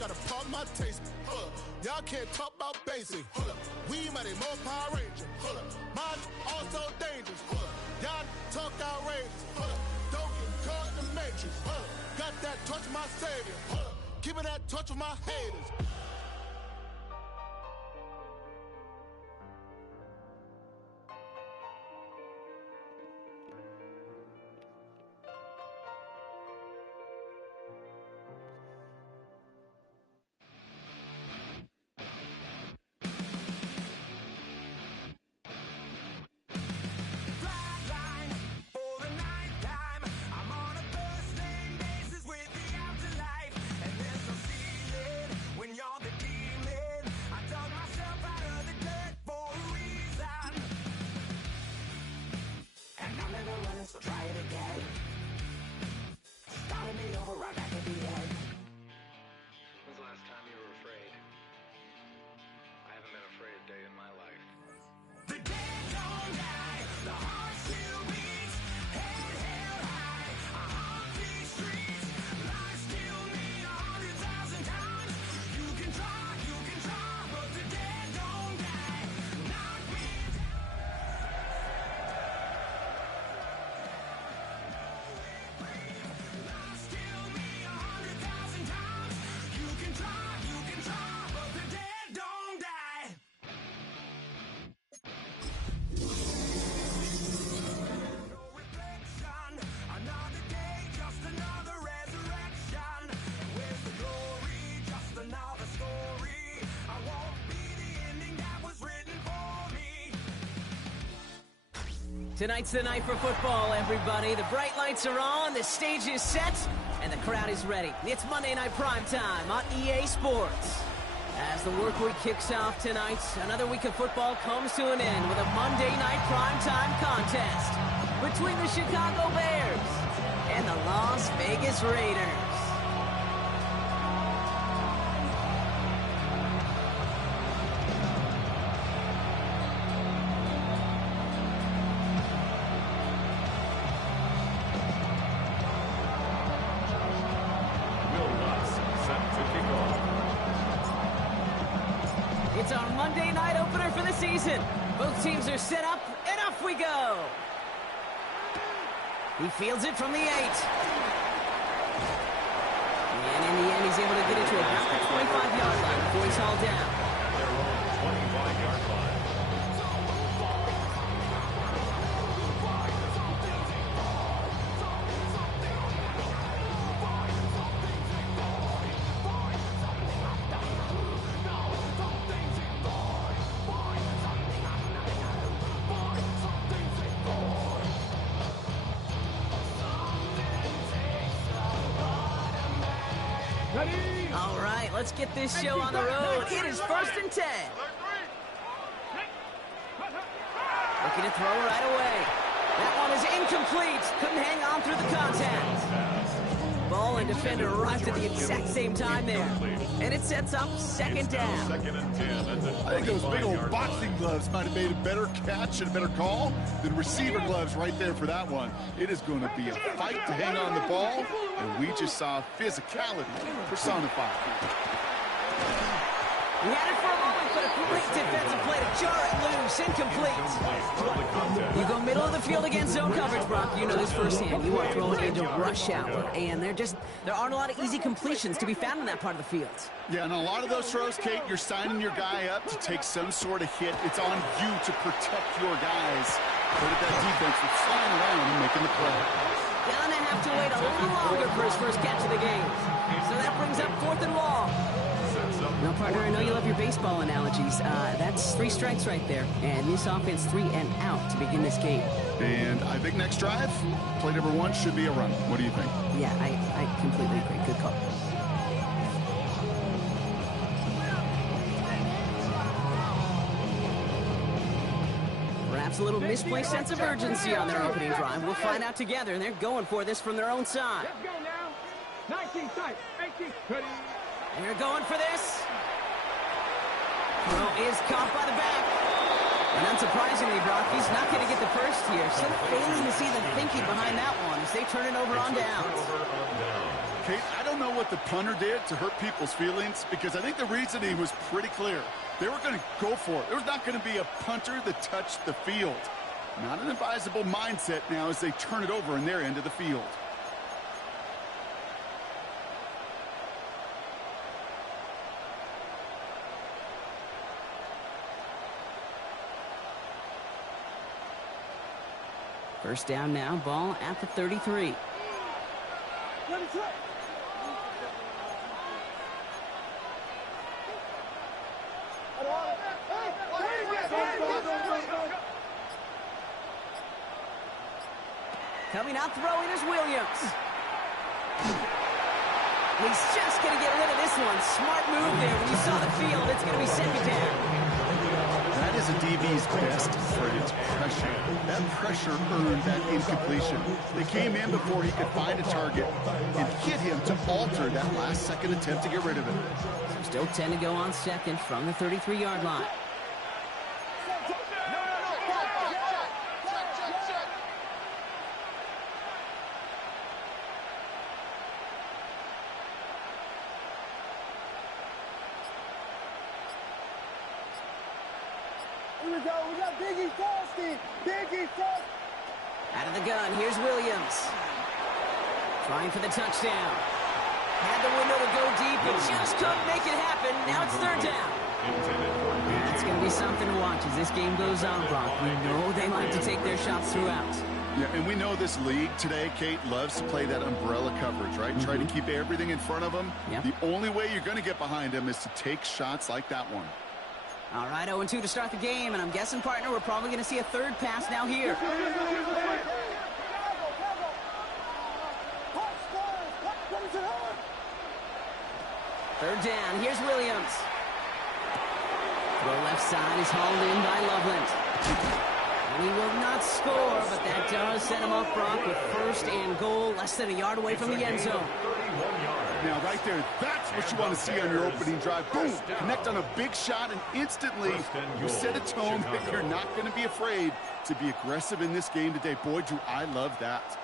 gotta pump my taste. Hold up. Y'all can't talk about basic. Hold up. We might be more Power Ranger. Hold up. Mine also dangerous. Hold up. Y'all talk outrageous. Hold up. Don't get caught in the matrix. Hold up. Got that touch of my savior. Hold up. Keeping that touch with my haters. Tonight's the night for football, everybody. The bright lights are on, the stage is set, and the crowd is ready. It's Monday Night Primetime on EA Sports. As the work week kicks off tonight, another week of football comes to an end with a Monday Night Primetime contest between the Chicago Bears and the Las Vegas Raiders. It's our Monday night opener for the season. Both teams are set up, and off we go. He fields it from the 8. And in the end, he's able to get it to about the 25-yard line before he's hauled down. Their own 25-yard line. All right, let's get this show on the road. It is 1st and 10. Looking to throw right away. That one is incomplete. Couldn't hang on through the contact. Ball and defender arrived at the exact same time there. And it sets up 2nd down. I think those big old boxing gloves might have made a better catch and a better call than receiver gloves right there for that one. It is going to be a fight to hang on the ball, and we just saw physicality personified. He had it for a moment, but a great defensive play to jar it loose. Incomplete. You go middle of the field against zone coverage, Brock. You know this firsthand. You are throwing into rush hour, and there aren't a lot of easy completions to be found in that part of the field. Yeah, and a lot of those throws, Kate, you're signing your guy up to take some sort of hit. It's on you to protect your guys. Look at that defense that's flying around and making the play. Gonna have to wait a little longer for his first catch of the game. So that brings up 4th and long. Now, partner, I know you love your baseball analogies. That's 3 strikes right there. And this offense 3 and out to begin this game. And I think next drive, play number 1 should be a run. What do you think? Yeah, I completely agree. Good call. Perhaps a little misplaced sense of urgency on their opening drive. We'll find out together, and they're going for this from their own side. Let's go now. 19 tight, 18, ready. They're going for this. Throw is caught by the back. And unsurprisingly, Brock, he's not going to get the first here. Still failing to see the thinking behind that one as they turn it over on downs. Kate, I don't don't know what the punter did to hurt people's feelings, because I think the reasoning was pretty clear. They were going to go for it. There's not going to be a punter that touched the field. Not an advisable mindset now as they turn it over in their end of the field. First down now, ball at the 33. Coming out throwing is Williams. He's just going to get rid of this one. Smart move there. When you saw the field, it's going to be second down. That is a DB's best friend, pressure. That pressure earned that incompletion. They came in before he could find a target and hit him to alter that last second attempt to get rid of it. So still 10 to go on second from the 33-yard line. We got Biggie Frosty. Biggie Frosty. Out of the gun, here's Williams. Trying for the touchdown. Had the window to go deep, but just couldn't make it happen. Now it's third down. It's going to be something to watch as this game goes on, Brock. We know they like to take their shots throughout. Yeah, and we know this league today, Kate, loves to play that umbrella coverage, right? Try to keep everything in front of them. Yep. The only way you're going to get behind them is to take shots like that one. All right, 0-2 to start the game, and I'm guessing, partner, we're probably going to see a third pass now here. Third down, here's Williams. Throw left side is hauled in by Loveland. And he will not score, but that does set him up, Brock, with first and goal, less than a yard away from the end zone. Now, right there, that's what you want to see on your opening drive. Boom! Connect on a big shot, and instantly you set a tone that you're not going to be afraid to be aggressive in this game today. Boy, do I love that.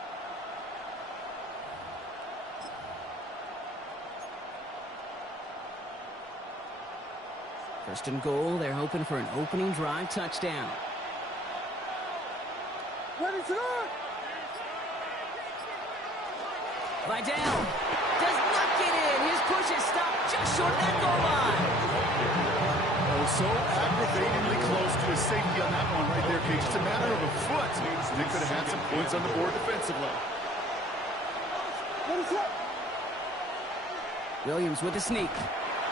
First and goal, they're hoping for an opening drive touchdown. Ready to go! Vidal does not get in. His push is stopped just short of that goal line. Oh, so aggravatingly close to his safety on that one right there, Kate. Just a matter of a foot. They could have had some points on the board defensively. Williams with the sneak.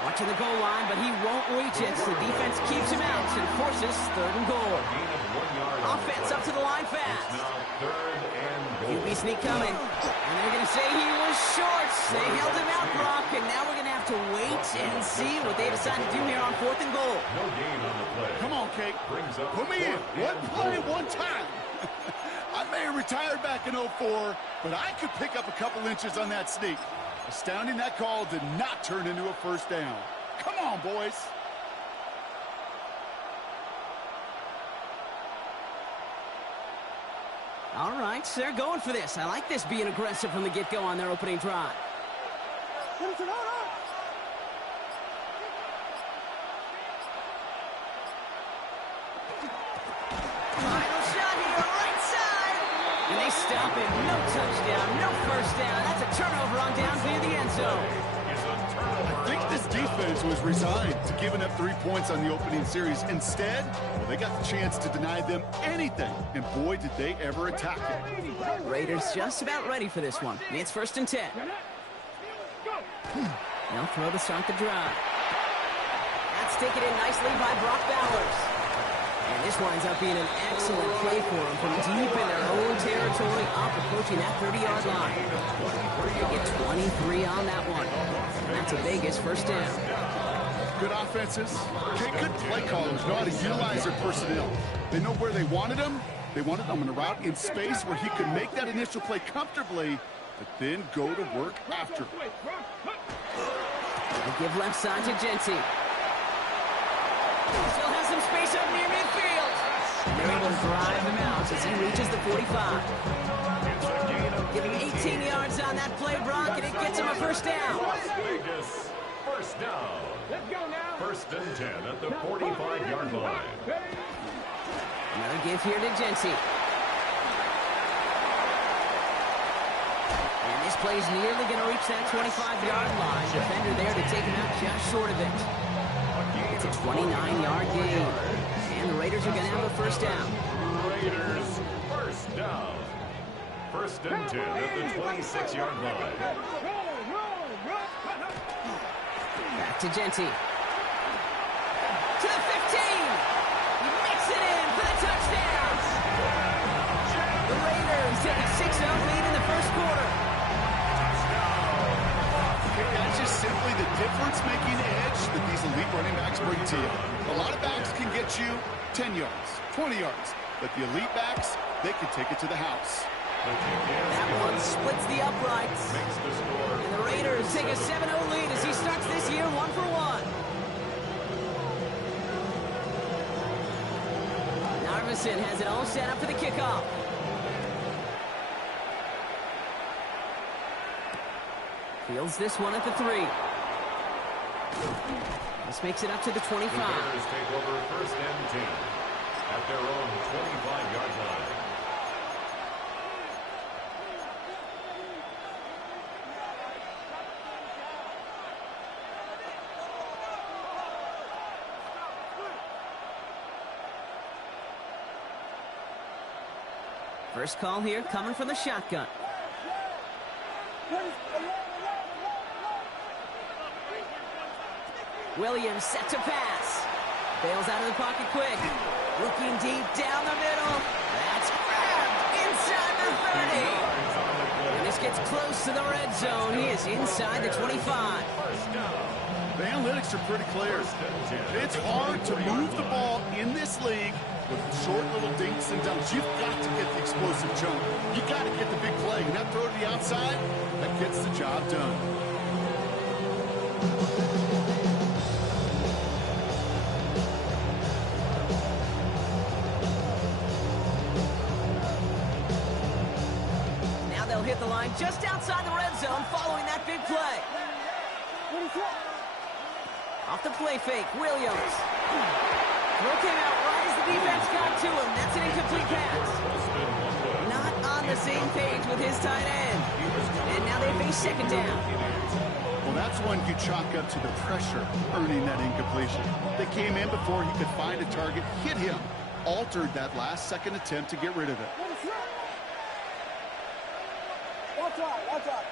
Watching the goal line, but he won't reach it. So the defense keeps him out and forces third and goal. Offense up to the line fast. QB sneak coming. And they're going to say he was short. They held him out, Brock, and now we're going to have to wait and see what they decide to do here on fourth and goal. Come on, Kate. Put me in. One play, one time. I may have retired back in 04, but I could pick up a couple inches on that sneak. Astounding that call did not turn into a first down. Come on, boys. All right, so they're going for this. I like this being aggressive from the get-go on their opening drive. Final shot here, right side. And they stop it. No touchdown, no first down. That's a turnover on down near the end zone. I think this defense was resigned to giving up 3 points on the opening series. Instead, well, they got the chance to deny them anything. And boy, did they ever attack it. Raiders just about ready for this one. It's first and 10. They'll throw to start the drive. That's taken in nicely by Brock Bowers. And this winds up being an excellent play for them from deep in their own territory, up approaching that 30-yard line. They get 23 on that one. And that's a Vegas first down. Good offenses. Okay, good play callers know how to utilize their personnel. They know where they wanted them. They wanted them on a route in space where he could make that initial play comfortably, but then go to work after. They give left side to Genty. Still has some space up near midfield. And they're able to drive him out as he reaches the 45. Giving 18 yards on on that play, Brock, and it gets him a first down. Las Vegas, first down. Let's go now. First and 10 at the 45-yard line. Another give here to Genty. And this play's nearly going to reach that 25-yard line. Defender there to take him out just short of it. It's a 29-yard gain. And the Raiders are going to have a first down. Raiders, first down. First and 10 at the 26-yard line. Back to Genty. To the 15. He makes it in for the touchdown. The Raiders take a 6-0 lead in the first quarter. That's just simply the difference-making edge that these elite running backs bring to you. A lot of backs can get you 10 yards, 20 yards, but the elite backs, they can take it to the house. That one splits the uprights. And the Raiders take a 7-0 lead as he starts this year 1-for-1. Narvison has it all set up for the kickoff. Fields this one at the 3. This makes it up to the 25. The Raiders take over first and 10 at their own 25-yard line. First call here coming from the shotgun. Williams set to pass. Bails out of the pocket quick. Looking deep down the middle. That's grabbed inside the 30. And this gets close to the red zone. He is inside the 25. The analytics are pretty clear. It's hard to move the ball in this league with short little dinks and dumps. You've got to get the explosive jump. You've got to get the big play. And that throw to the outside, that gets the job done. Now they'll hit the line just outside the red zone following that big play. Off the play fake, Williams. Throw came out right as the defense got to him. That's an incomplete pass. Not on the same page with his tight end. And now they face second down. Well, that's one you chalk up to the pressure earning that incompletion. They came in before he could find a target, hit him, altered that last-second attempt to get rid of it. Watch out, watch out.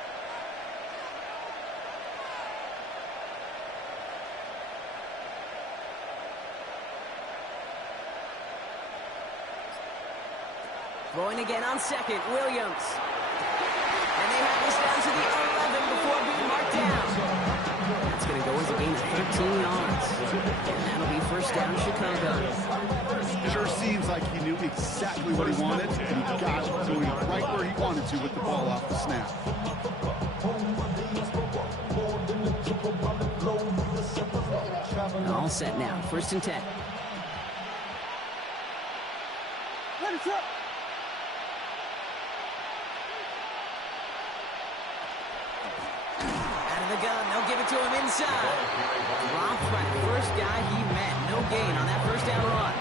Throwing again on second, Williams. And they have this down to the 11 before being marked down. That's going to go as a gain of 13 yards. And that'll be first down, Chicago. Sure seems like he knew exactly what he wanted, and he got it doing it right where he wanted to with the ball off the snap. All set now, first and 10. Let it up. The gun, they'll give it to him inside. Dropped by the first guy he met. No gain on that first down run.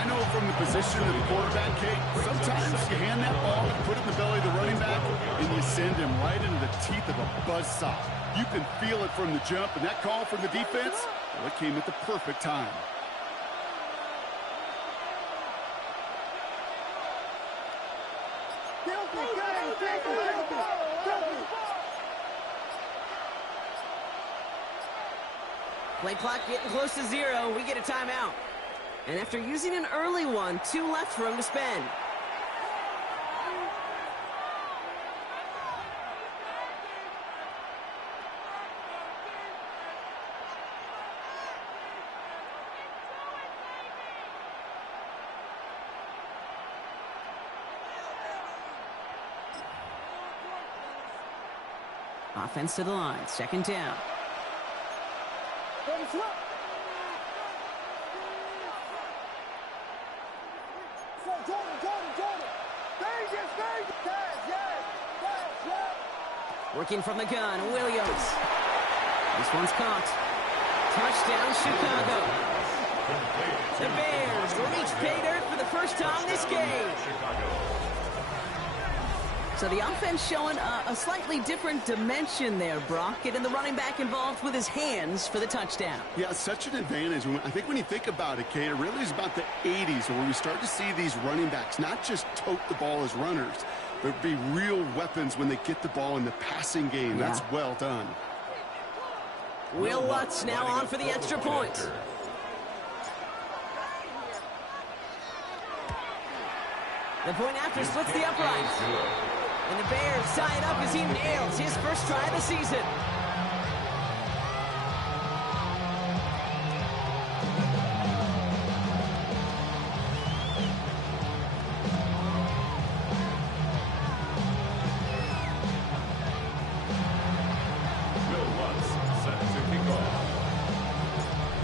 I know from the position of the quarterback, Kate, sometimes you hand that ball and put it in the belly of the running back, and you send him right into the teeth of a buzzsaw. You can feel it from the jump, and that call from the defense, well, it came at the perfect time. Play clock getting close to 0. We get a timeout. And after using an early one, 2 left for him to spend. Offense to the line. Second down. Jordan. Vegas. Yes. Working from the gun, Williams. This one's caught. Touchdown, Chicago. The Bears reach pay dirt for the first time this game. So the offense showing a slightly different dimension there, Brock. Getting the running back involved with his hands for the touchdown. Yeah, such an advantage. I think when you think about it, Kate, it really is about the 80s where we start to see these running backs not just tote the ball as runners, but be real weapons when they get the ball in the passing game. Yeah. That's well done. Will Lutz now on for the extra point. The point after splits the uprights. And the Bears tie it up as he nails his first try of the season.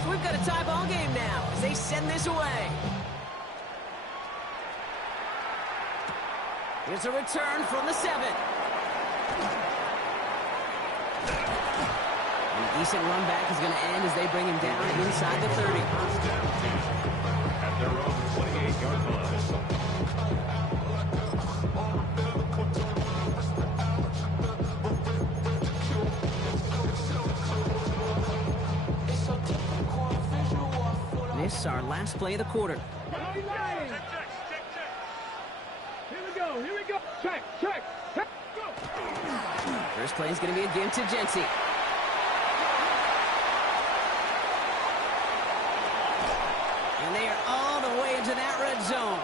So we've got a tie ball game now as they send this away. Here's a return from the 7. A decent run back is going to end as they bring him down inside the 30. First down, at their own 28-yard line. This is our last play of the quarter. Here we go. Check. Go. First play is going to be a give to Jency. And they are all the way into that red zone.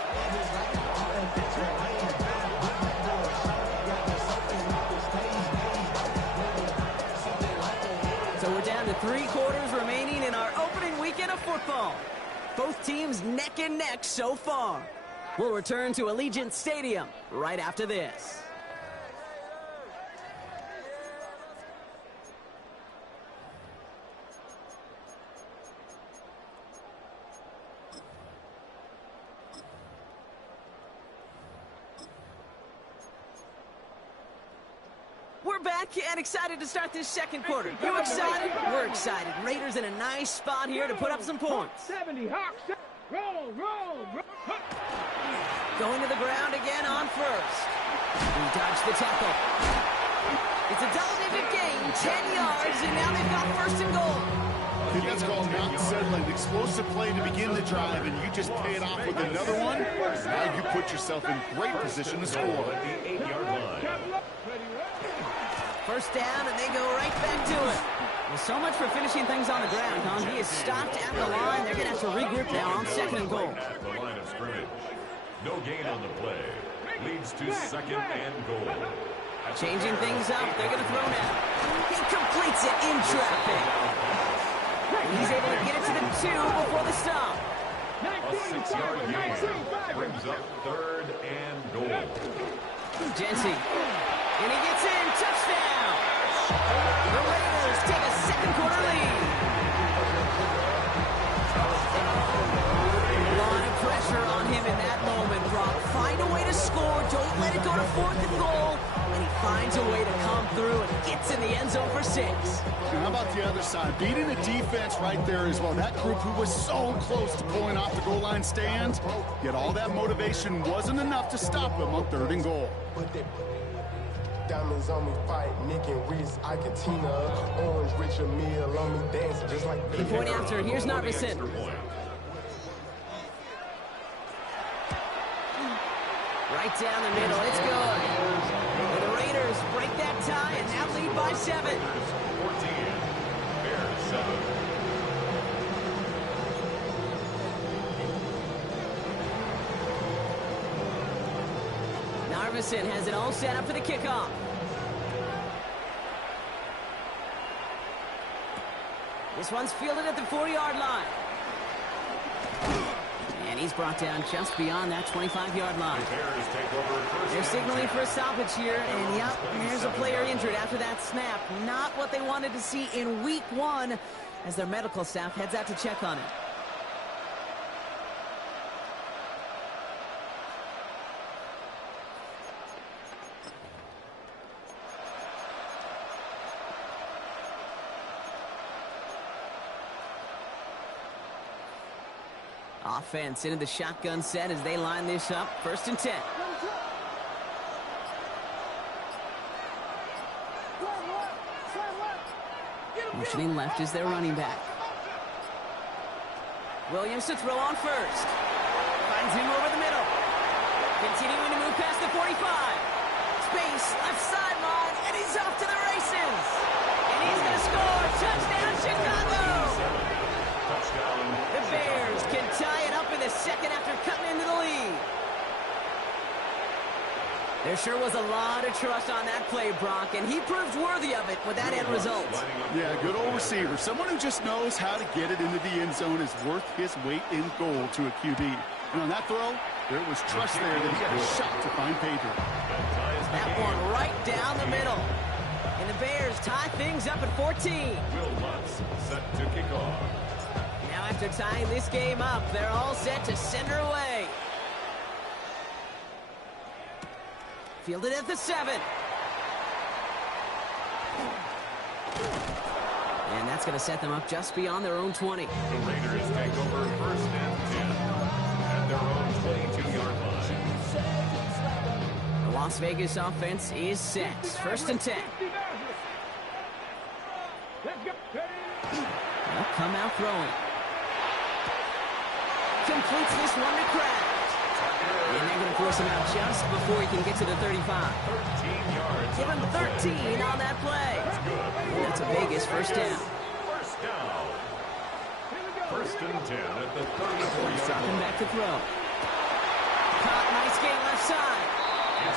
So we're down to 3 quarters remaining in our opening weekend of football. Both teams neck and neck so far. We'll return to Allegiant Stadium right after this. We're back and excited to start this second quarter. You excited? We're excited. Raiders in a nice spot here to put up some points. 70, Hawks. Roll. Going to the ground again on first. He dodged the tackle. It's a double-digit gain, 10 yards, and now they've got first and goal. I think that's called not settling. Explosive play to begin the drive, and you just pay it off with another one. Now you put yourself in great position to score. At the 8-yard line. First down, and they go right back to it. Well, so much for finishing things on the ground, huh? He is stopped at the line. They're going to have to regroup now on second and goal. At the line of scrimmage. No gain on the play. Leads to second and goal. Changing things up. They're going to throw now. He completes it in traffic. He's able to get it to the 2 before the stop. A 6-yard gain brings up third and goal. Jency. And he gets in. Touchdown. The Raiders take a second quarter lead. A lot of pressure on him in that moment, Brock. Find a way to score. Don't let it go to fourth and goal. And he finds a way to come through and gets in the end zone for 6. And how about the other side? Beating the defense right there as well. That group who was so close to pulling off the goal line stand, yet all that motivation wasn't enough to stop him on third and goal. Diamonds on me fight, Nick and Reese, Ikatina, Orange, Richard Mill on me dancing just like the point after, here's Narvison. Right down the middle, it's good. And the Raiders break that tie and now lead by 7. 14, Bears 7. Narvison has it all set up for the kickoff. This one's fielded at the 40-yard line. And he's brought down just beyond that 25-yard line. They're signaling for a stoppage here, and yep, there's a player injured after that snap. Not what they wanted to see in week 1 as their medical staff heads out to check on him. Offense into the shotgun set as they line this up. 1st and 10. Motioning left is their running back. Williams to throw on first. Finds him over the middle. Continuing to move past the 45. Space, left sideline, and he's off to the races. And he's going to score. Touchdown, Chicago! Touchdown. The Bears can tie it up in the second after cutting into the lead. There sure was a lot of trust on that play, Brock, and he proved worthy of it with that end result. Yeah, good old receiver. Someone who just knows how to get it into the end zone is worth his weight in gold to a QB. And on that throw, there was trust there that he had a shot to find pay dirt. That one right down the middle. And the Bears tie things up at 14. Will Lutz set to kick off. Now after tying this game up, they're all set to send her away. Fielded at the 7. And that's going to set them up just beyond their own 20. The Raiders take over 1st and 10 at their own 22-yard line. The Las Vegas offense is set. 1st and 10. They'll come out throwing. Completes this one to Kraft. And they're going to force him out just before he can get to the 35. 13 yards. Give him 13 on that play. That's a biggest first down. First down. 1st and 10 at the 34-yard Stopping line. back to throw. Caught, nice game left side.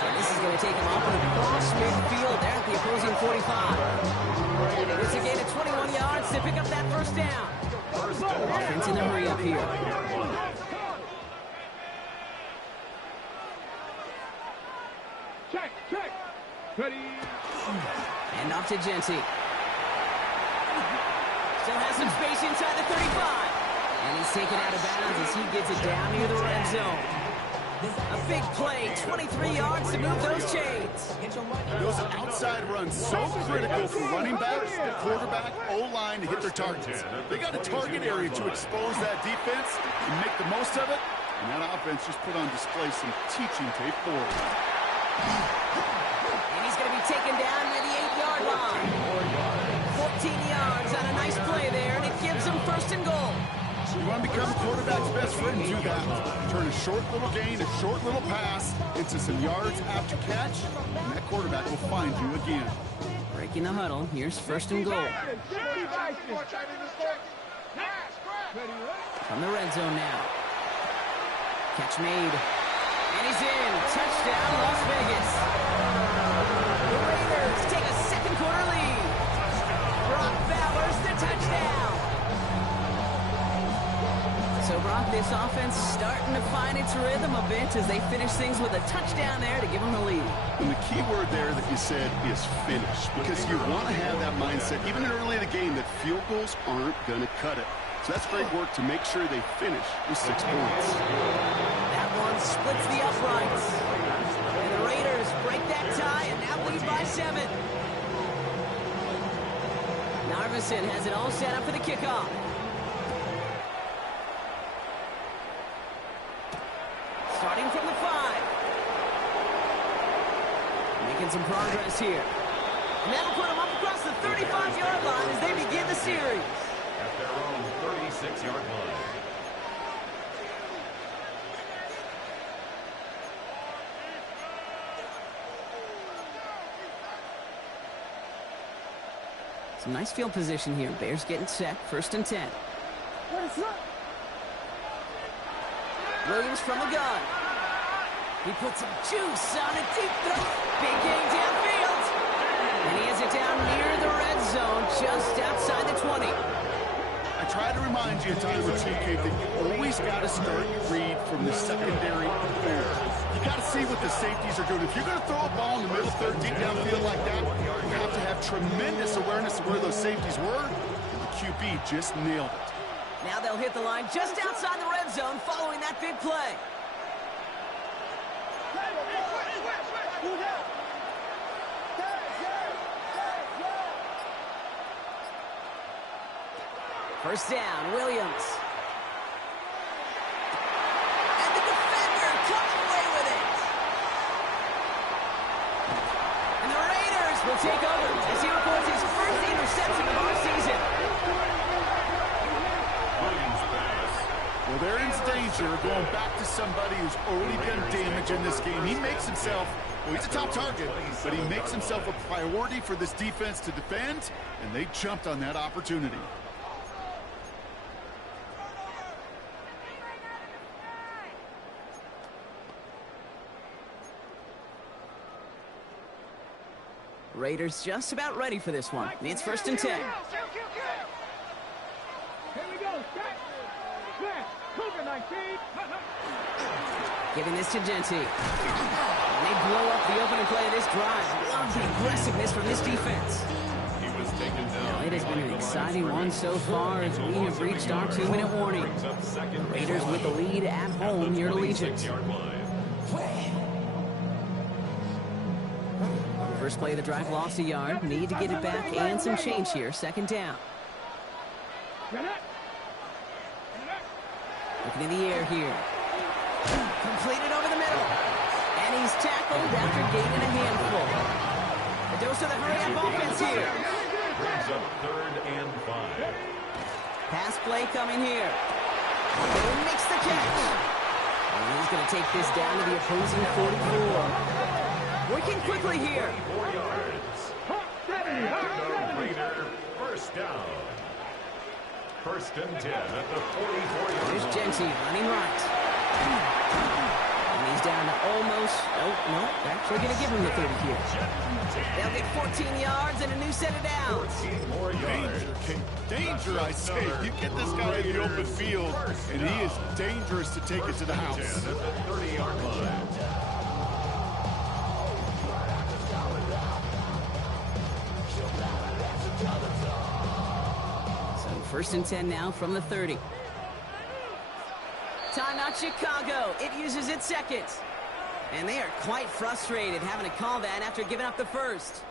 And this is going to take him off and across midfield there at the opposing 45. It's a gain of 21 yards to pick up that first down. Offense in a hurry up here. Check, check. Ready. And off to Genty. Still has some space inside the 35. And he's taken out of bounds as he gets it down near the red zone. A big play, 23 yards to move those chains. Those outside runs so critical for running backs, the quarterback, O-line to hit their targets. They got a target area to expose that defense and make the most of it. And that offense just put on display some teaching tape for it. And he's going to be taken down near the 8-yard line. 14 yards on a nice play there, and it gives them 1st and goal. You want to become a quarterback's best friend, do that. Turn a short little gain, a short little pass into some yards after catch, and that quarterback will find you again. Breaking the huddle, here's 1st and goal. From the red zone now. Catch made. And he's in. Touchdown, Las Vegas. The Raiders take a second quarter lead. Brock Bowers the touchdown. So, Brock, this offense starting to find its rhythm a bit as they finish things with a touchdown there to give them the lead. And the key word there that you said is finish, because you want to have that mindset, even early in the game, that field goals aren't going to cut it. So that's great work to make sure they finish with 6 points. That one splits the uprights. And the Raiders break that tie and now lead by 7. Narvison has it all set up for the kickoff. Starting from the 5. Making some progress here. And that'll put them up across the 35-yard line as they begin the series. At their own 36-yard line. Some nice field position here. Bears getting set. 1st and 10. Williams from the gun. He puts some juice on a deep throw. Big game downfield. And he has it down near the red zone, just outside the 20. I try to remind you at time of TK that you always got to start your read from the secondary forward. You got to see what the safeties are doing. If you're going to throw a ball in the middle third, deep downfield like that, you have to have tremendous awareness of where those safeties were. The QB just nailed it. Now they'll hit the line just outside the red zone following that big play. First down, Williams. will take over as he records his first interception of our season. Well, they're in danger of going back to somebody who's already done damage in this game. He makes himself, well, he's a top target, but he makes himself a priority for this defense to defend, and they jumped on that opportunity. Raiders just about ready for this one. It's 1st and 10. Here we go. Set. Smash. Cougar 19. Giving this to Genty. And they blow up the opening play of this drive. Love the aggressiveness from this defense. He was taken down. Well, it has been an exciting one so far as we have reached our 2-minute warning. Raiders with the lead at home here at Allegiant. First play of the drive lost a yard. Need to get it back and some change here. 2nd down. Looking in the air here. Completed over the middle. And he's tackled after gaining a handful. A dose of the hurry-up offense here. Brings up 3rd and 5. Pass play coming here. He makes the catch. And he's going to take this down to the opposing 44. Working quickly here. 4 yards. Raider, 1st down. 1st and 10 at the 44-yard There's line. Genty running right. And he's down to almost, no, actually going to give him the 30 here. They'll get 14 yards and a new set of downs. 14 more yards. Danger, I say. You get this guy in the open field, and he is dangerous to take it to the house. 10 at the 30-yard line. So 1st and 10 now from the 30. Timeout Chicago. It uses its 2nd. And they are quite frustrated having to call that after giving up the first.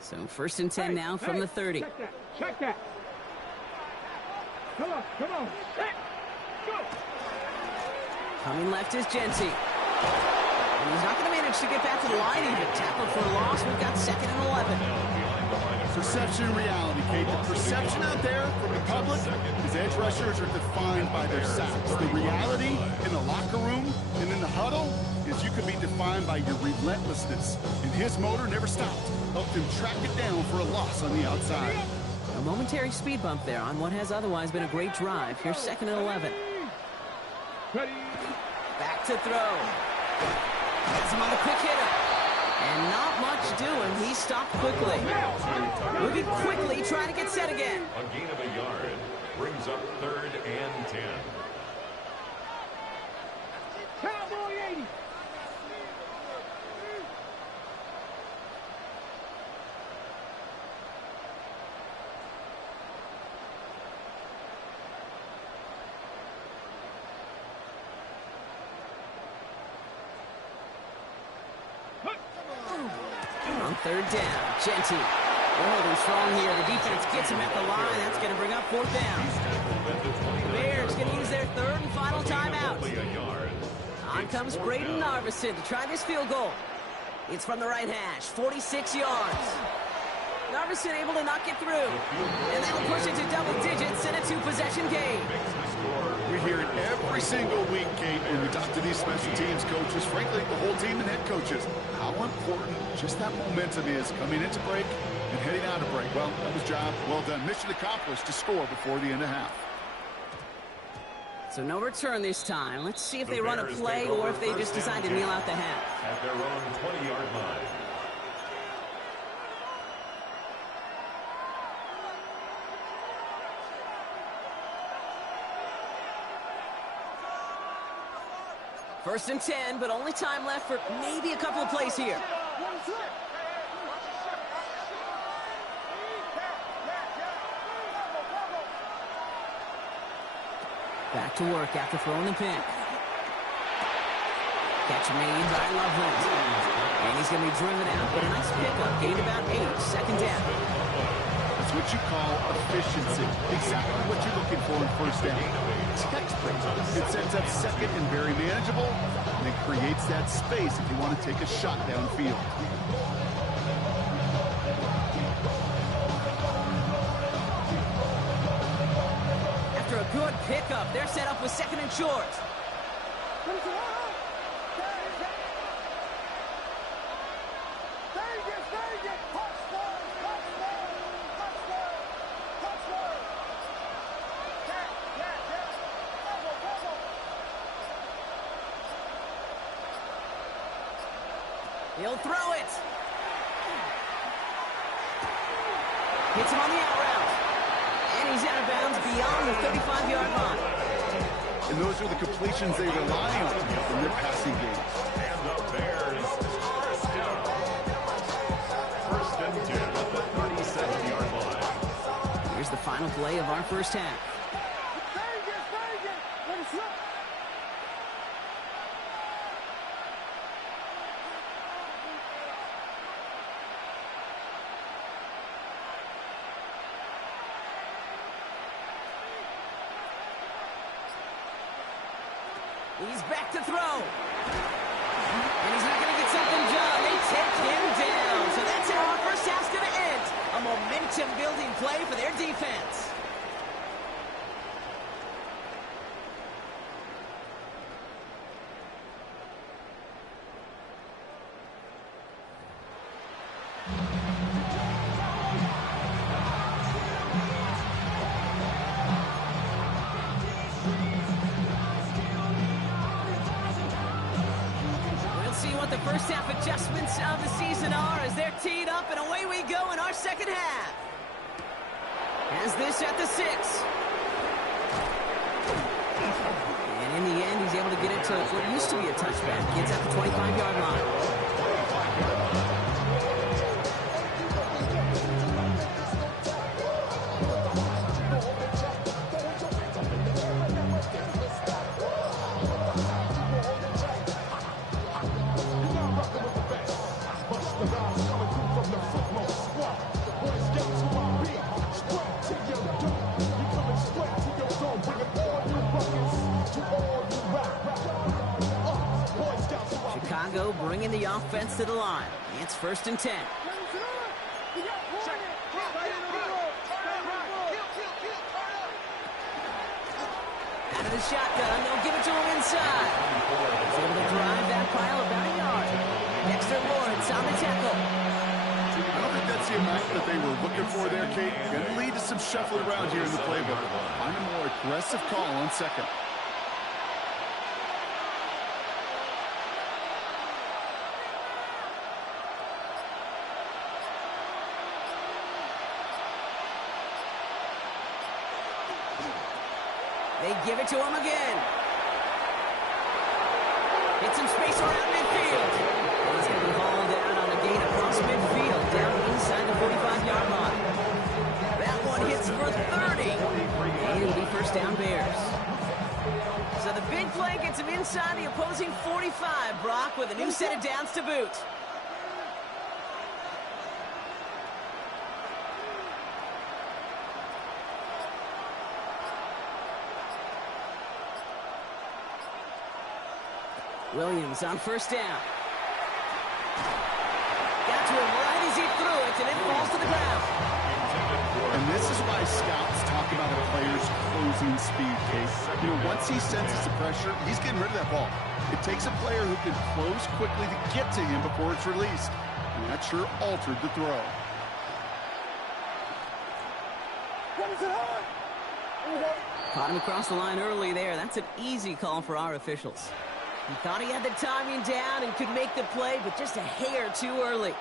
So 1st and 10 now from the 30. Check that. Check that. Come on. Come on. Check. Go. Coming left is Genty. And he's not going to manage to get back to the line even. Tackled for a loss. We've got 2nd and 11. Perception and reality, Kate. The perception out there from the public is edge rushers are defined by their sacks. The reality in the locker room and in the huddle is you can be defined by your relentlessness. And his motor never stopped. Helped him track it down for a loss on the outside. A momentary speed bump there on what has otherwise been a great drive. Here's 2nd and 11. Ready. Back to throw. Has him on the quick hitter. And not much doing. He stopped quickly. Moving quickly, trying to get set again. A gain of a yard brings up 3rd and 10. Cowboy 80. On 3rd down, Genty. They're holding strong here. The defense gets him at the line. That's going to bring up 4th down. The Bears going to use their 3rd and final timeout. On comes Braden Narveson to try this field goal. It's from the right hash, 46 yards. Narveson able to knock it through. And that'll push it to double digits in a 2-possession game. We hear it every single week, Kate, when we talk to these special teams coaches, frankly, the whole team and head coaches, how important just that momentum is coming into break and heading out of break. Well, that was job well done. Mission accomplished to score before the end of half. So no return this time. Let's see if they run a play or if they just decide to kneel out the half. At their own 20-yard line. First and 10, but only time left for maybe a couple of plays here. Back to work after throwing the pin. Catch made by Loveland. And he's going to be driven out, but a nice pickup. Gained about 8, second down. That's what you call efficiency. Exactly what you're looking for in first down. Textbook. It sets up second and very manageable, and it creates that space if you want to take a shot downfield. After a good pickup, they're set up with second and short. He'll throw it. Hits him on the out route. And he's out of bounds beyond the 35-yard line. And those are the completions they rely on in their passing game. And the Bears first down. First and 10 at the 37-yard line. Here's the final play of our first half. He's back to throw. And he's not going to get something done. They take him down. So that's how our first half's going to end. A momentum-building play for their defense. The first half adjustments of the season are as they're teed up, and away we go in our second half. Has this at the 6. And in the end, he's able to get it to what used to be a touchback. Gets at the 25-yard line. Chicago bringing the offense to the line. It's first and 10. Out of the shotgun, they'll give it to him inside. He's able to drive that pile about a yard. Dexter Lawrence on the tackle. I don't think that's the amount that they were looking for there, Kate. Going to lead to some shuffling around here in the playbook. Find a more aggressive call on second. They give it to him again. Get some space around midfield. And he's going to be hauled down on a gain across midfield, down inside the 45-yard line. That one hits for 30. And it'll be first down Bears. So the big play gets him inside the opposing 45, Brock, with a new set of downs to boot. Williams on first down. Got to him right as he threw it, and it falls to the ground. And this is why scouts talk about a player's closing speed, Case. You know, once he senses the pressure, he's getting rid of that ball. It takes a player who can close quickly to get to him before it's released. And that sure altered the throw. Caught him across the line early there. That's an easy call for our officials. He thought he had the timing down and could make the play, but just a hair too early.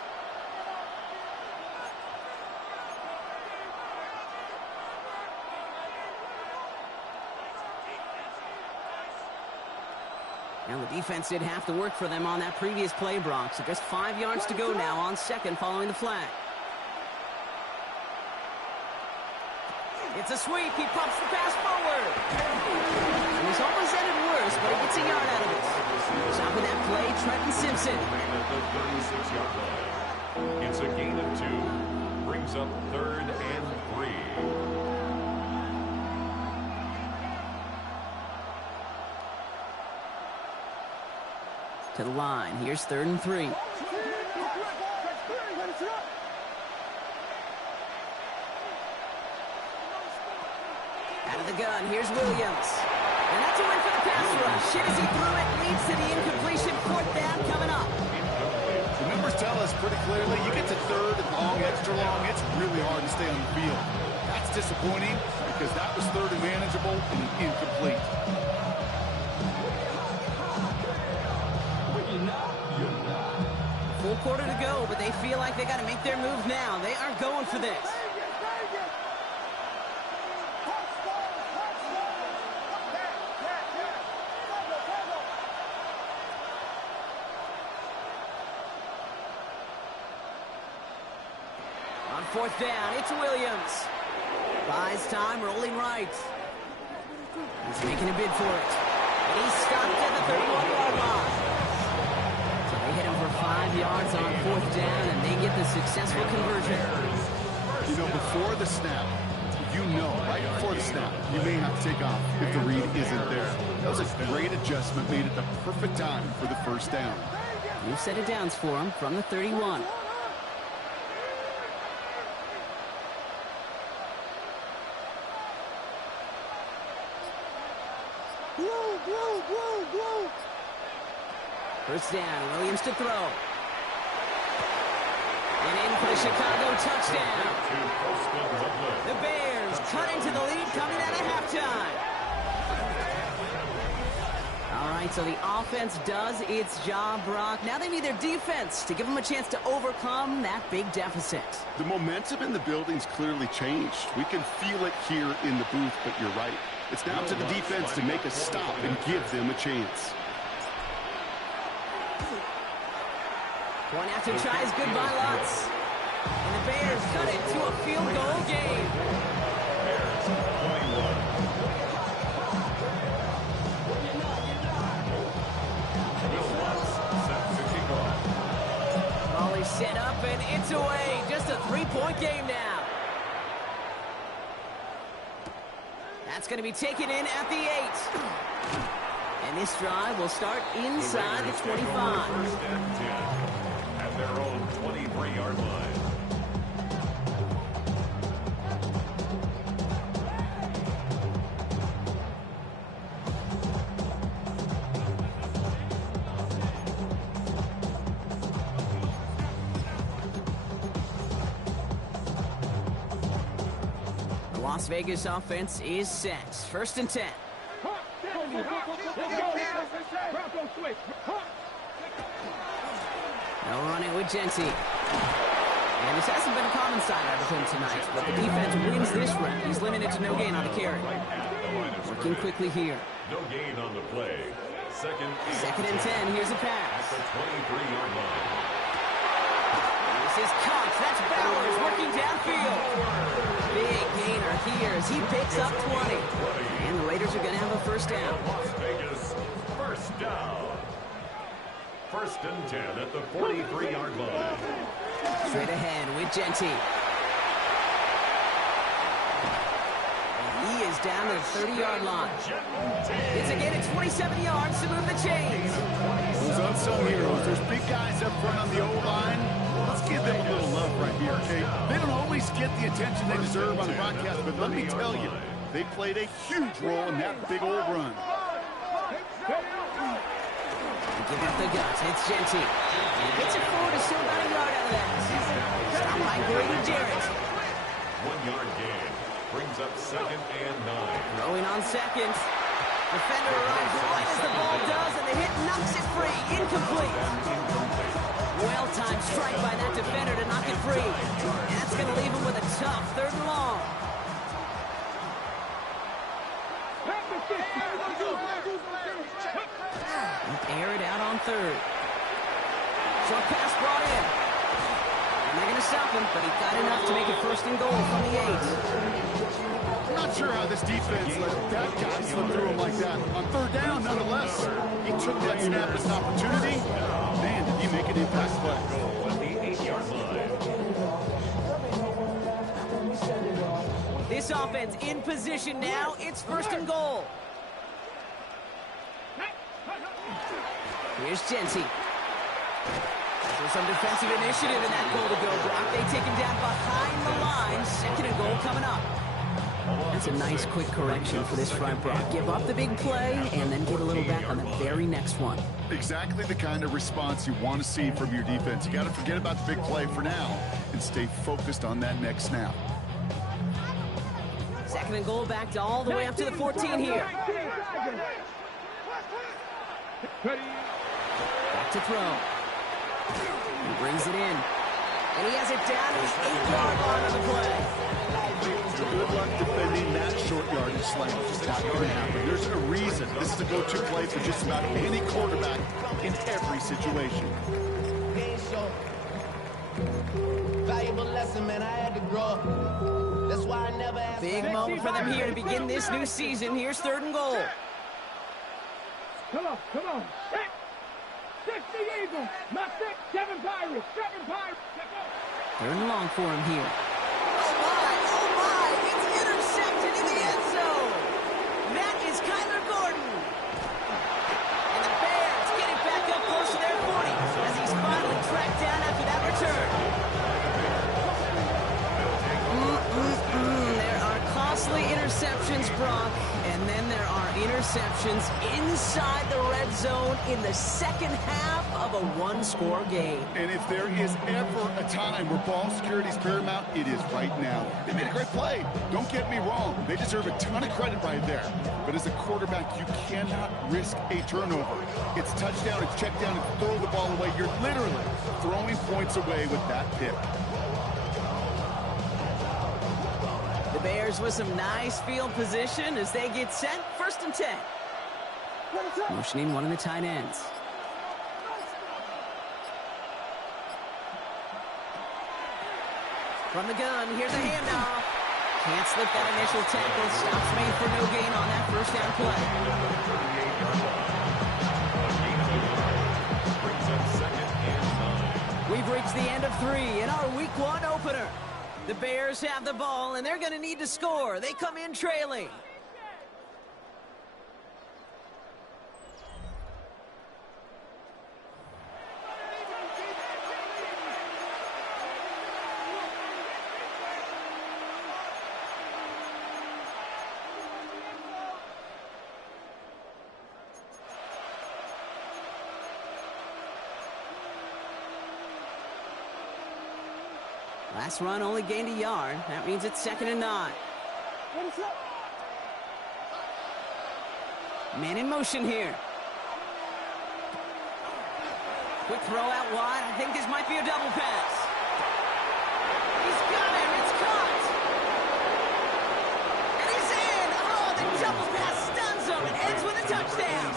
And the defense did have to work for them on that previous play, Brock. So just 5 yards to go now on second following the flag. It's a sweep. He pumps the pass forward. It was almost ended worse, but he gets a yard out of it. Top of that play, Trenton Simpson. At the 36-yard line. It's a gain of 2. Brings up 3rd and 3. To the line. Here's 3rd and 3. Out of the gun. Here's Williams. And that's a win for the pass rush. As he threw it, leads to the incompletion. 4th down coming up. The numbers tell us pretty clearly, you get to 3rd and long, extra long, it's really hard to stay on the field. That's disappointing because that was 3rd and manageable and incomplete. Full quarter to go, but they feel like they got to make their move now. They aren't going for this. On 4th down, it's Williams. Buys time, rolling right. He's making a bid for it. And he's stopped at the 31-yard line. So they hit him for 5 yards on 4th down, and they get the successful conversion. You know, before the snap, right before the snap, you may have to take off if the read isn't there. That was a great adjustment, made it the perfect time for the 1st down. New set of downs for him from the 31. First down, Williams to throw. And in for the Chicago touchdown. The Bears cut into the lead coming out of halftime. All right, so the offense does its job, Brock. Now they need their defense to give them a chance to overcome that big deficit. The momentum in the building's clearly changed. We can feel it here in the booth, but you're right. It's down to the defense to make a stop and give them a chance. One after tries, good by Lutz. And the Bears cut it to a field goal game. Bears 21. Will Lutz set to kick off. Ball is set up and it's away. Just a 3-point game now. That's going to be taken in at the 8. And this drive will start inside the 25. First and 10 at their own 23-yard line. The Las Vegas offense is set. 1st and 10. They'll run it with Genty. And this hasn't been a common side out of him tonight, but the defense wins this round. He's limited to no gain on the carry. Working quickly here. No gain on the play. Second and 10. Here's a pass. At the 23-yard line. This is Cox. That's Bowers working downfield. Big gainer here as he picks up 20. And the Raiders are going to have a first down. Las Vegas, first down. 1st and 10 at the 43-yard line. Straight ahead with Genty. And he is down to the 30-yard line. It's again at 27 yards to move the chains. Those unsung heroes, those big guys up front on the O-line, let's give them a little love right here, okay? They don't always get the attention they deserve on the broadcast, but let me tell you, they played a huge role in that big old run. Give up the guts. It's Genty. And he gets it forward to still about a yard out of that. Stopped by Grady Jarrett. 1-yard gain. Brings up 2nd and 9. Throwing on 2nd. Defender arrives right as the ball does, and the hit knocks it free. Incomplete. Well-timed strike by that defender to knock it free. And that's going to leave him with a tough 3rd and long. Air it out on 3rd. Short pass brought in. And they're going to stop him, but he got enough to make it first and goal from the 8. I'm not sure how this defense let that guy slip through him like that. On third down, nonetheless, he took that snap as an opportunity. Man, did he make an impact play. Goal at the 8-yard line. This offense in position now. It's first and goal. Here's Jency. So some defensive initiative in that goal to go block. They take him down behind the line. Second and goal coming up. That's a nice quick correction for this front, Brock. Give up the big play and then get a little back on the very next one. Exactly the kind of response you want to see from your defense. You got to forget about the big play for now and stay focused on that next snap. Second and goal back to all the way up to the 14 here. Back to throw. He brings it in. And he has it down to the 8-yard line of the play. Good luck defending that short yardage slant. It's not going to happen. There's a reason. This is a go-to play for just about any quarterback in every situation. Valuable lesson, man. I had to grow up. That's why I never asked. Big moment for them here to begin this new season. Here's third and goal. Come on, come on. 6 the Eagles. Not 6, 7 Pirates. 7 Pirates. Third and long for him here. Oh my, it's intercepted in the end zone. That is Kyler Gordon. And the Bears get it back up close to their 40 as he's finally tracked down after that return. There are costly interceptions, Brock, and then there are interceptions inside the red zone in the second half of a one-score game. And if there is ever a time where ball security is paramount, it is right now. They made a great play. Don't get me wrong. They deserve a ton of credit right there. But as a quarterback, you cannot risk a turnover. It's touchdown, it's check down, and throw the ball away. You're literally throwing points away with that pick. The Bears with some nice field position as they get set. First and 10. Motioning one of the tight ends. From the gun, here's a handoff. Can't slip that initial tackle. Stops made for no gain on that first down play. We've reached the end of 3 in our Week 1 opener. The Bears have the ball, and they're going to need to score. They come in trailing. Last run only gained a yard. That means it's second and 9. Man in motion here. Quick throw out wide. I think this might be a double pass. He's got him. It's caught. And he's in. Oh, the double pass stuns him. It ends with a touchdown.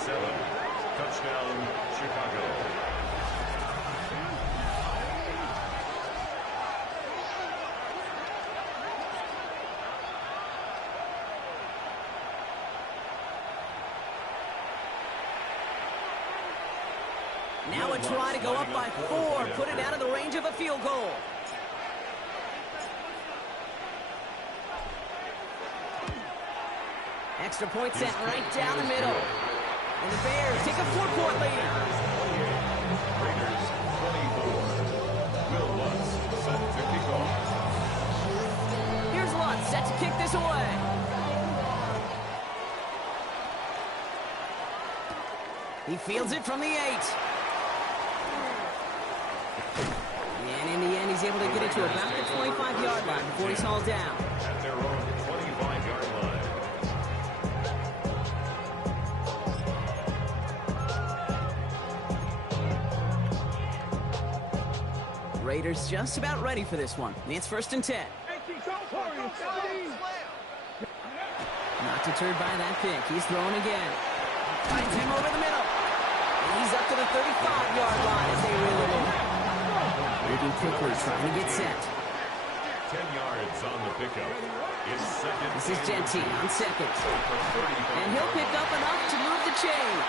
Touchdown, Chicago. Now a try to go up by 4, put it out of the range of a field goal. Extra point set right down the middle. And the Bears take a 4-point lead. Raiders 24. Will Lutz set to kick off. Here's Lutz set to kick this away. He fields it from the 8. And in the end, he's able to get it to about the 25-yard line before he's hauled down. At their own 25-yard line. Raiders just about ready for this one. It's first and 10. Not deterred by that pick. He's throwing again. Finds him over the middle. And he's up to the 35-yard line as they reel it in. Moving quickly, trying to get set. 10 yards on the pickup. It's second. This is Genty on second. And he'll pick up enough to move the chains.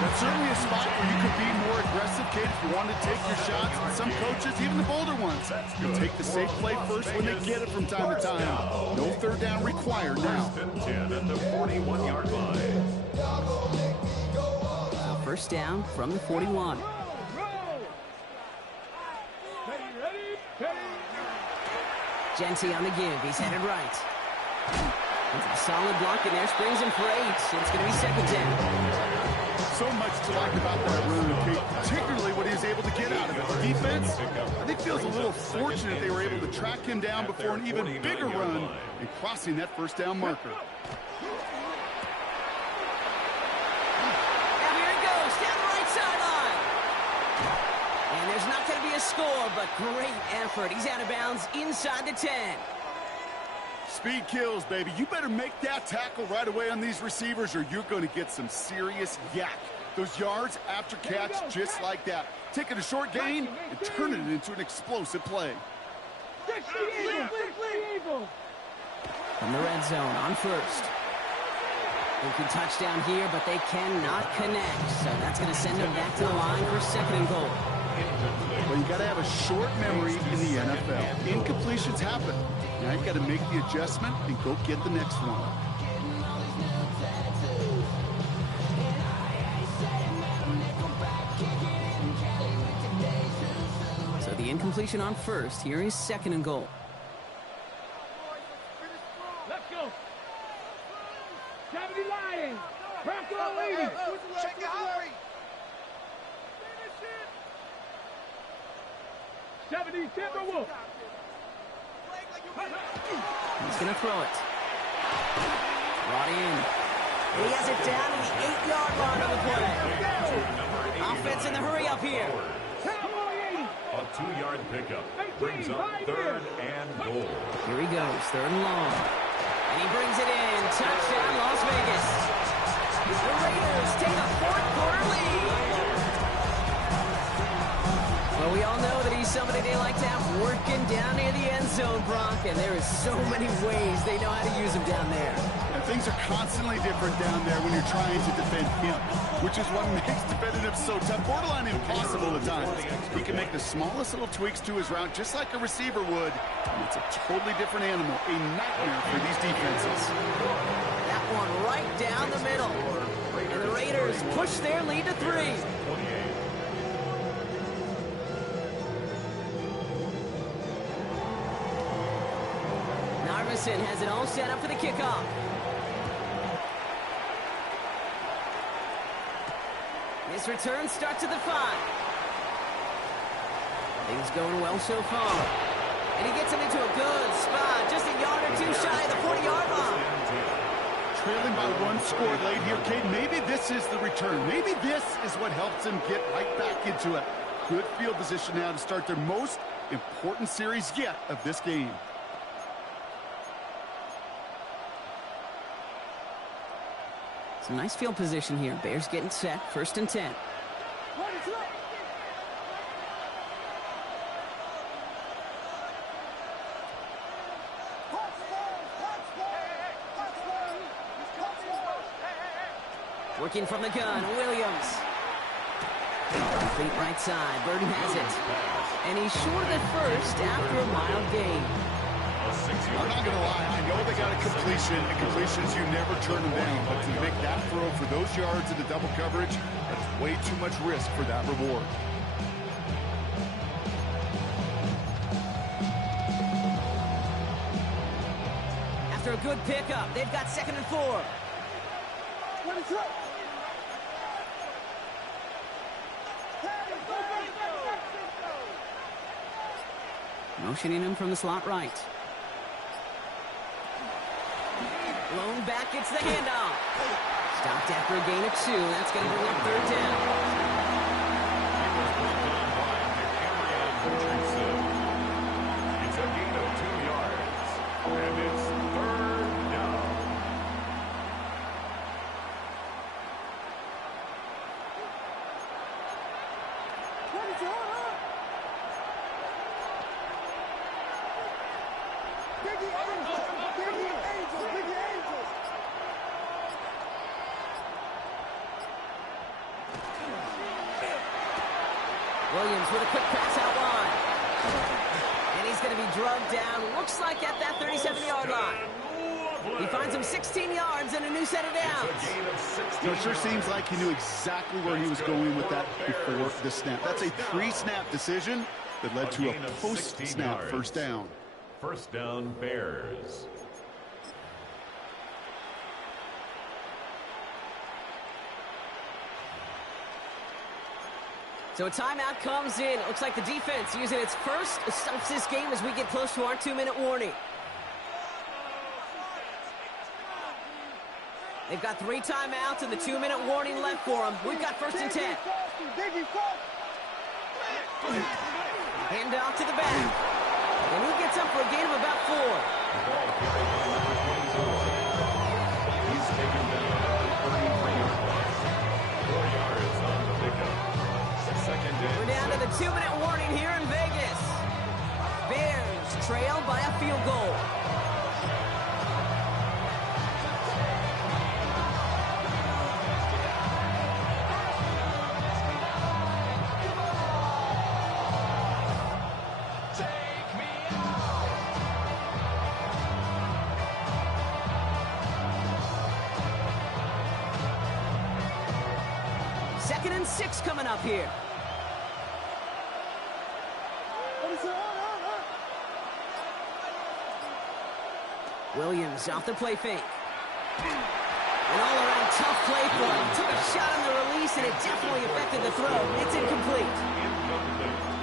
That's certainly a spot where you could be more aggressive, Kate, if you want to take your shots. And some coaches, even the bolder ones, will take the safe play first when they get it from time to time. No third down required now. First and 10 at the 41-yard line. So first down from the 41. Genty on the give. He's headed right. It's a solid block in there. Springs him for 8. It's going to be second down. So much to like about that run, Kate, particularly what he was able to get out of it. The defense, I think, feels a little fortunate they were able to track him down before an even bigger run and crossing that first down marker. Now here he goes, down the right sideline. And there's not going to be a score, but great effort. He's out of bounds inside the 10. Speed kills, baby. You better make that tackle right away on these receivers or you're going to get some serious yak. Those yards after catch just like that. Taking a short gain and turning it into an explosive play. From the red zone on first. Looking touchdown here, but they cannot connect. So that's going to send them back to the line for second and goal. Well, you got to have a short memory in the NFL. Incompletions happen. Now you got to make the adjustment and go get the next one. So the incompletion on first. Here is second and goal. Let's go. 70 Lions. Bronco leading. Check it out. 70 Timberwolves. He's going to throw it. Brought in. He has it down to the 8-yard line on the play. Offense in the hurry up here. A 2-yard pickup brings up third and goal. Here he goes, third and long. And he brings it in. Touchdown, Las Vegas. The Raiders take a fourth-quarter lead. Well, we all know that he's somebody they like to have working down near the end zone, Brock, and there is so many ways they know how to use him down there. And things are constantly different down there when you're trying to defend him, which is what makes defending him so tough, borderline impossible at times. He can make the smallest little tweaks to his route just like a receiver would, and it's a totally different animal, a nightmare for these defenses. That one right down the middle. And the Raiders push their lead to 3. Has it all set up for the kickoff. This return starts at the 5. Things going well so far. And he gets him into a good spot, just a yard or two shy of the 40-yard line. Trailing by 1 score late here, Kate. Maybe this is the return. Maybe this is what helps them get right back into it. Good field position now to start their most important series yet of this game. Some nice field position here. Bears getting set. First and 10. Working from the gun, Williams. Complete right side. Burden has it. And he's short of the first after a mild gain. I'm not going to lie, I know they got a completion, and completions, you never turn them down, but to make that throw for those yards into double coverage, that's way too much risk for that reward. After a good pickup, they've got second and 4. Motioning him from the slot right. Blown back, gets the handoff. Stopped after a gain of 2. That's going to bring up third down. It's a gain of 2 yards, and it's third down. Williams with a quick pass out wide. And he's going to be drugged down, looks like at that 37-yard line. He finds him 16 yards and a new set of downs. So it sure seems like he knew exactly where he was going with that before the snap. That's a pre-snap decision that led to a post-snap first down. First down, Bears. So a timeout comes in. It looks like the defense using its first stops this game as we get close to our 2-minute warning. They've got 3 timeouts and the 2-minute warning left for them. We've got 1st and 10. Hand off to the back. And he gets up for a gain of about 4. He's taken down at the 33-yard line. 4 yards on the pickup. Second and We're down to the 2-minute warning here in Vegas. Bears trail by a field goal. Second and 6 coming up here. Williams off the play fake. An all-around tough play for him. Took a shot on the release, and it definitely affected the throw. It's incomplete.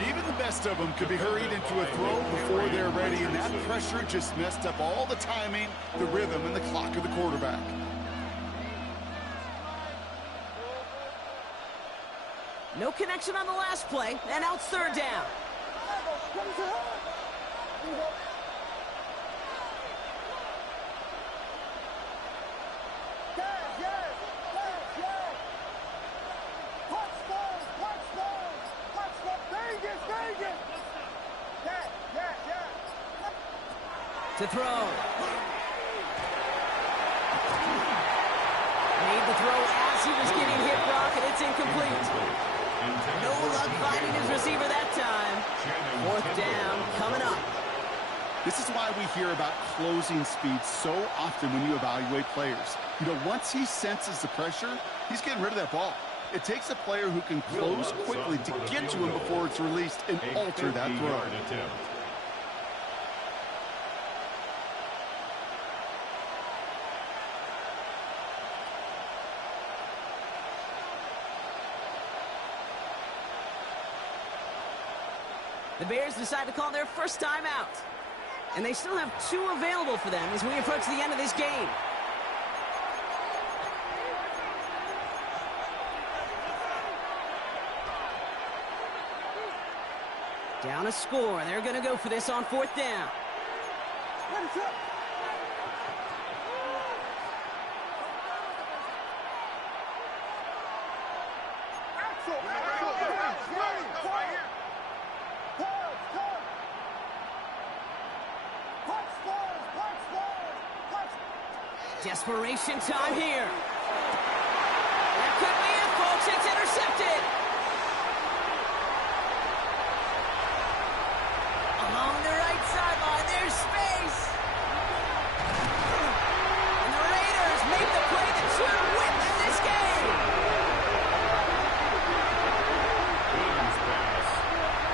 Even the best of them could be hurried into a throw before they're ready, and that pressure just messed up all the timing, the rhythm, and the clock of the quarterback. No connection on the last play, and now it's 3rd down. To throw. Made the throw as he was getting hit, Brock, and it's incomplete. No luck finding his receiver that time. 4th down coming up. This is why we hear about closing speed so often when you evaluate players. You know, once he senses the pressure, he's getting rid of that ball. It takes a player who can close quickly to get to him before it's released and alter that throw. The Bears decide to call their first timeout. And they still have 2 available for them as we approach the end of this game. Down a score. They're going to go for this on 4th down. Desperation time here. That could be it, folks. It's intercepted. Along the right sideline, there's space. And the Raiders make the play that should win them this game.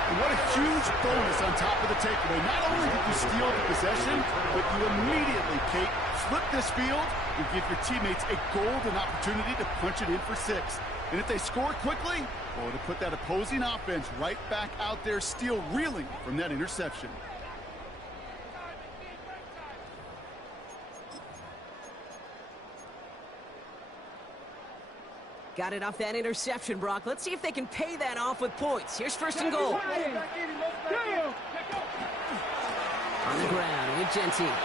And what a huge bonus on top of the takeaway. Not only did you steal the possession, but you immediately, Kate, flip this field and give your teammates a golden opportunity to punch it in for 6. And if they score quickly, well, to put that opposing offense right back out there, still reeling from that interception. Got it off that interception, Brock. Let's see if they can pay that off with points. Here's 1st and goal. On the ground with Gentile.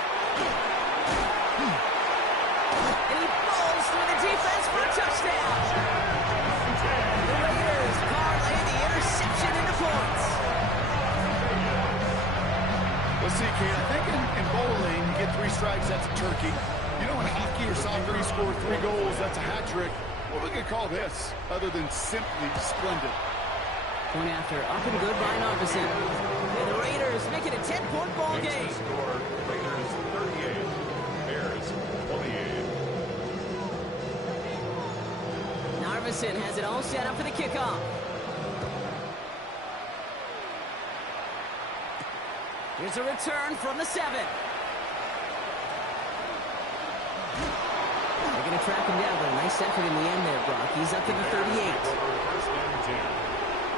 And he falls through the defense for a touchdown. The Raiders parlay the interception into points. Let's see, Kate, I think in bowling, you get 3 strikes, that's a turkey. You know, in hockey or soccer, you score 3 goals, that's a hat trick. What are we going to call this, other than simply splendid? Point after, up and good by Narvison. And the Raiders make it a 10-point ball game. Score, Raiders 38, Bears 28. Narvison has it all set up for the kickoff. Here's a return from the 7. They're going to track him down, but a nice effort in the end there, Brock. He's up to the 38. First and 10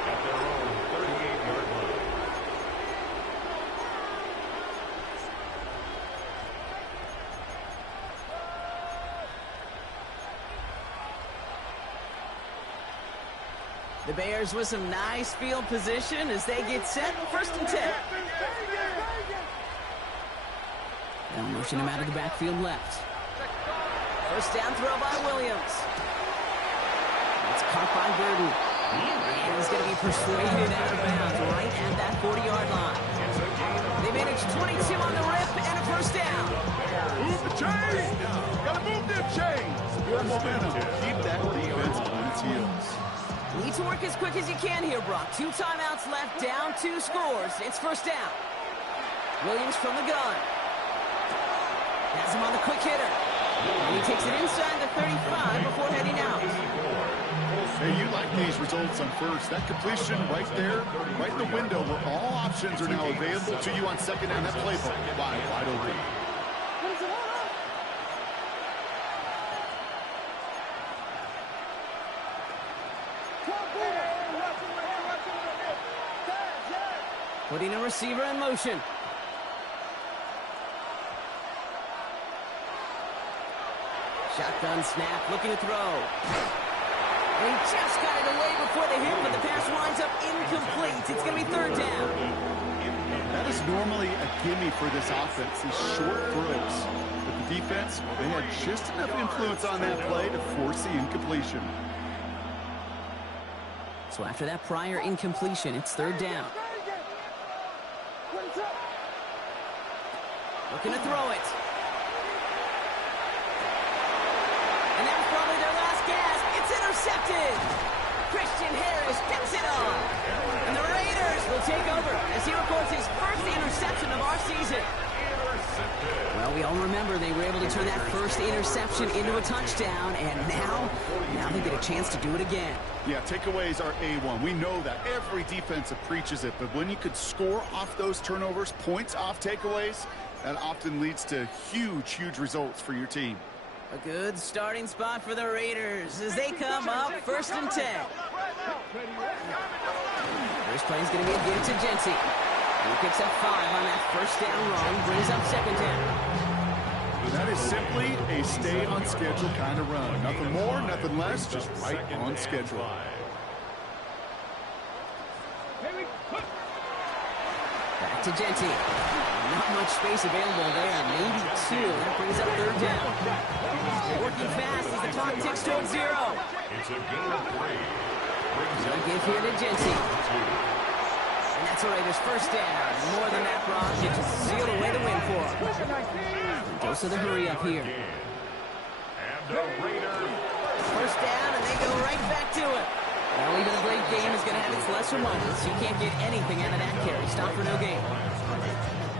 at their own 38-yard line. The Bears with some nice field position as they get set. First and 10. They'll motion him out of the backfield left. First down throw by Williams. It's caught by Burden. And he's going to be persuaded out of bounds right at that 40-yard line. They manage 22 on the rip and a first down. Move the chains! Gotta move them chains! Good momentum. Keep that defense on its heels. Need to work as quick as you can here, Brock. 2 timeouts left, down 2 scores. It's first down. Williams from the gun. Has him on the quick hitter. And he takes it inside the 35 before heading out. Hey, you like these results on first. That completion right there, right in the window where all options are now available to you on second down. That playbook wide open. Putting a receiver in motion. Shotgun snap, looking to throw. And he just got it away before the hit, but the pass winds up incomplete. It's going to be third down. That is normally a gimme for this offense, these short throws. But the defense, they had just enough influence on that play to force the incompletion. So after that prior incompletion, it's third down. Looking to throw it. And that was probably their last gasp. It's intercepted. Christian Harris picks it up. And the Raiders will take over as he records his first interception of our season. Well, we all remember they were able to turn that first interception into a touchdown, and now they get a chance to do it again. Yeah, takeaways are A1. We know that. Every defensive preaches it, but when you could score off those turnovers, points off takeaways, that often leads to huge, huge results for your team. A good starting spot for the Raiders as they come up first and 10. First play is going to be a give to Jency. He picks up 5 on that first down run, brings up second down. That is simply a stay on schedule kind of run. Nothing more, nothing less, just right on schedule. Back to Jency. Not much space available there, maybe 2. That brings up third down. Working fast as the clock ticks towards 0. It's a good 3. A give here to Jency. And that's the Raiders' first down. More than that, Brock. It just sealed away the win for him. Goes to the hurry up here. And the Raiders. First down, and they go right back to it. Well, even a great game is going to have its lesser moments. You can't get anything out of that carry. Stop for no gain.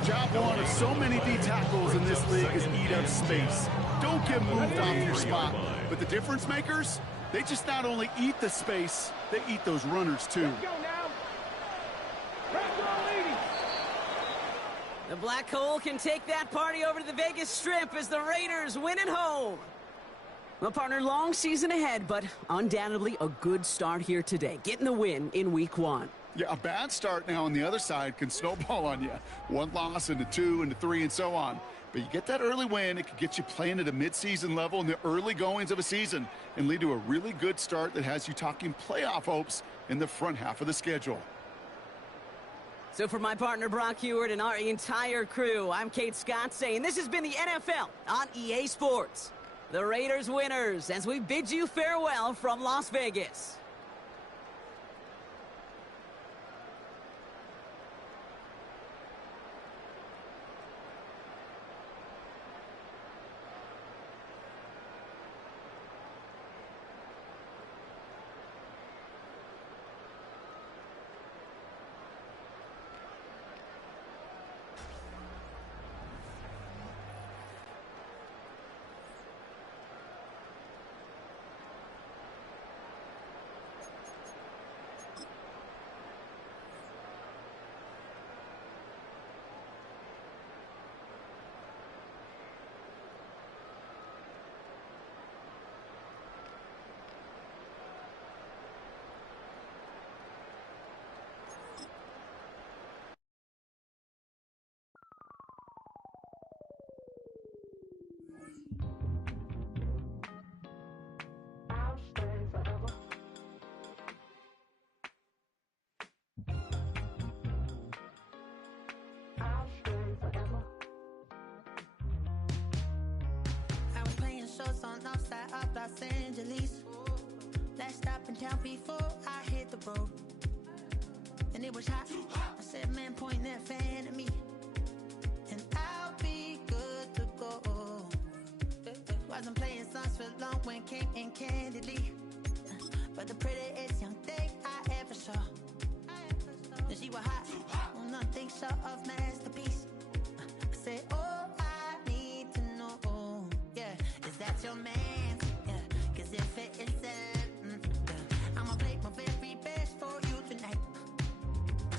Job one of so many D tackles in this league is eat up space. Don't get moved off your spot. But the difference makers, they just not only eat the space, they eat those runners too. The Black Hole can take that party over to the Vegas Strip as the Raiders win at home. Well, partner, long season ahead, but undoubtedly a good start here today. Getting the win in week 1. Yeah, a bad start now on the other side can snowball on you. 1 loss into 2 into 3 and so on. But you get that early win, it could get you playing at a midseason level in the early goings of a season and lead to a really good start that has you talking playoff hopes in the front half of the schedule. So for my partner Brock Heward and our entire crew, I'm Kate Scott saying this has been the NFL on EA Sports. The Raiders winners as we bid you farewell from Las Vegas. Los Angeles. Last stop in town before I hit the road. And it was hot. I said, man, point that fan at me, and I'll be good to go. Wasn't playing songs for long when came in candidly, but the prettiest young thing I ever saw. And she was hot, on nothing short of masterpiece. I said, oh, I need to know, yeah, is that your man?